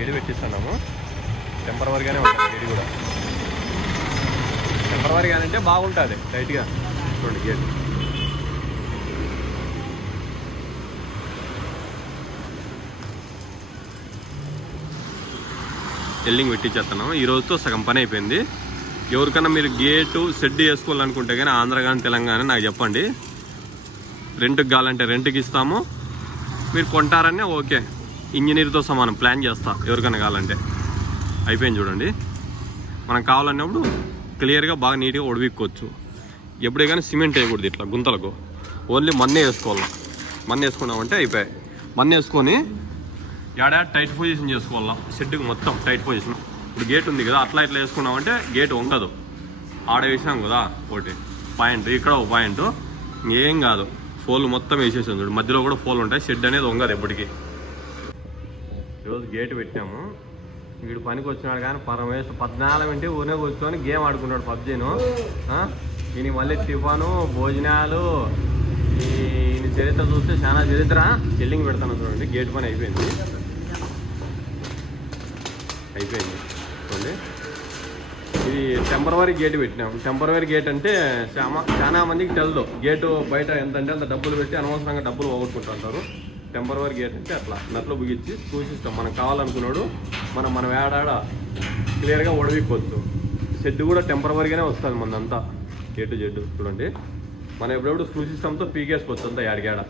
గేడి పెట్టిస్తున్నాము. టెంపరవరీగానే ఉంటుంది గేడి కూడా. టెంపరవరీగానే అంటే బాగుంటుంది టైట్గా. చూడండి గేట్ ఎల్లింగ్ పెట్టించేస్తున్నాము. ఈ రోజుతో సగం పని అయిపోయింది. ఎవరికన్నా మీరు గేటు షెడ్ వేసుకోవాలనుకుంటే కానీ ఆంధ్ర కానీ తెలంగాణ నాకు చెప్పండి. రెంట్కి కావాలంటే రెంట్కి ఇస్తాము. మీరు కొంటారనే ఓకే, ఇంజనీర్తో సమానం ప్లాన్ చేస్తా. ఎవరికైనా కావాలంటే అయిపోయింది. చూడండి, మనం కావాలన్నప్పుడు క్లియర్గా బాగా నీట్గా ఒడివిక్కోవచ్చు. ఎప్పుడే కానీ సిమెంట్ వేయకూడదు ఇట్లా గుంతలకు. ఓన్లీ మన్నే వేసుకోవాలి. మన్ను వేసుకున్నామంటే అయిపోయాయి. మన్ను వేసుకొని ఏడా టైట్ పొజిషన్ చేసుకోవాలా. షెడ్కి మొత్తం టైట్ పొజిషన్. ఇప్పుడు గేట్ ఉంది కదా, అట్లా ఇట్లా వేసుకున్నామంటే గేట్ వంగదు. ఆడ వేసినాం కదా ఒకటి పాయింట్, ఇక్కడ ఒక పాయింట్, ఏం కాదు. ఫోల్ మొత్తం వేసేసాం చూడు, మధ్యలో కూడా ఫోల్ ఉంటాయి. షెడ్ అనేది వంగదు ఎప్పటికీ. ఈరోజు గేట్ పెట్టాము. వీడు పనికి వచ్చినాడు కానీ పరమేశ్వర 14 ఊనే కూర్చొని గేమ్ ఆడుకున్నాడు పబ్జీను. ఈయన మళ్ళీ టిఫాను భోజనాలు, ఈయన చరిత్ర చూస్తే చాలా చరిత్ర. చెల్లింగ్ పెడతాను చూడండి. గేట్ పని అయిపోయింది చూడండి. ఇది టెంపరవరీ గేట్ పెట్టినాం. టెంపరవరీ గేట్ అంటే చాలా మందికి తెలదు. గేటు బయట ఎంత అంటే అంత డబ్బులు పెట్టి అనవసరంగా డబ్బులు పోగొట్టుకుంటుంటారు. టెంపరవరీ గేట్ అంటే అట్లా నట్లు బిగించి స్క్రూ సిస్టమ్ మనకు కావాలనుకున్నాడు మనం ఏడాడ క్లియర్గా ఒడవిక్కోవచ్చు. షెడ్ కూడా టెంపరవరీగానే వస్తుంది మనదంతా. గేటు జెడ్ చూడండి. మనం ఎప్పుడెప్పుడు స్క్రూ సిస్టమ్తో పీకేసుకోవచ్చు అంతా యాడిగాడ.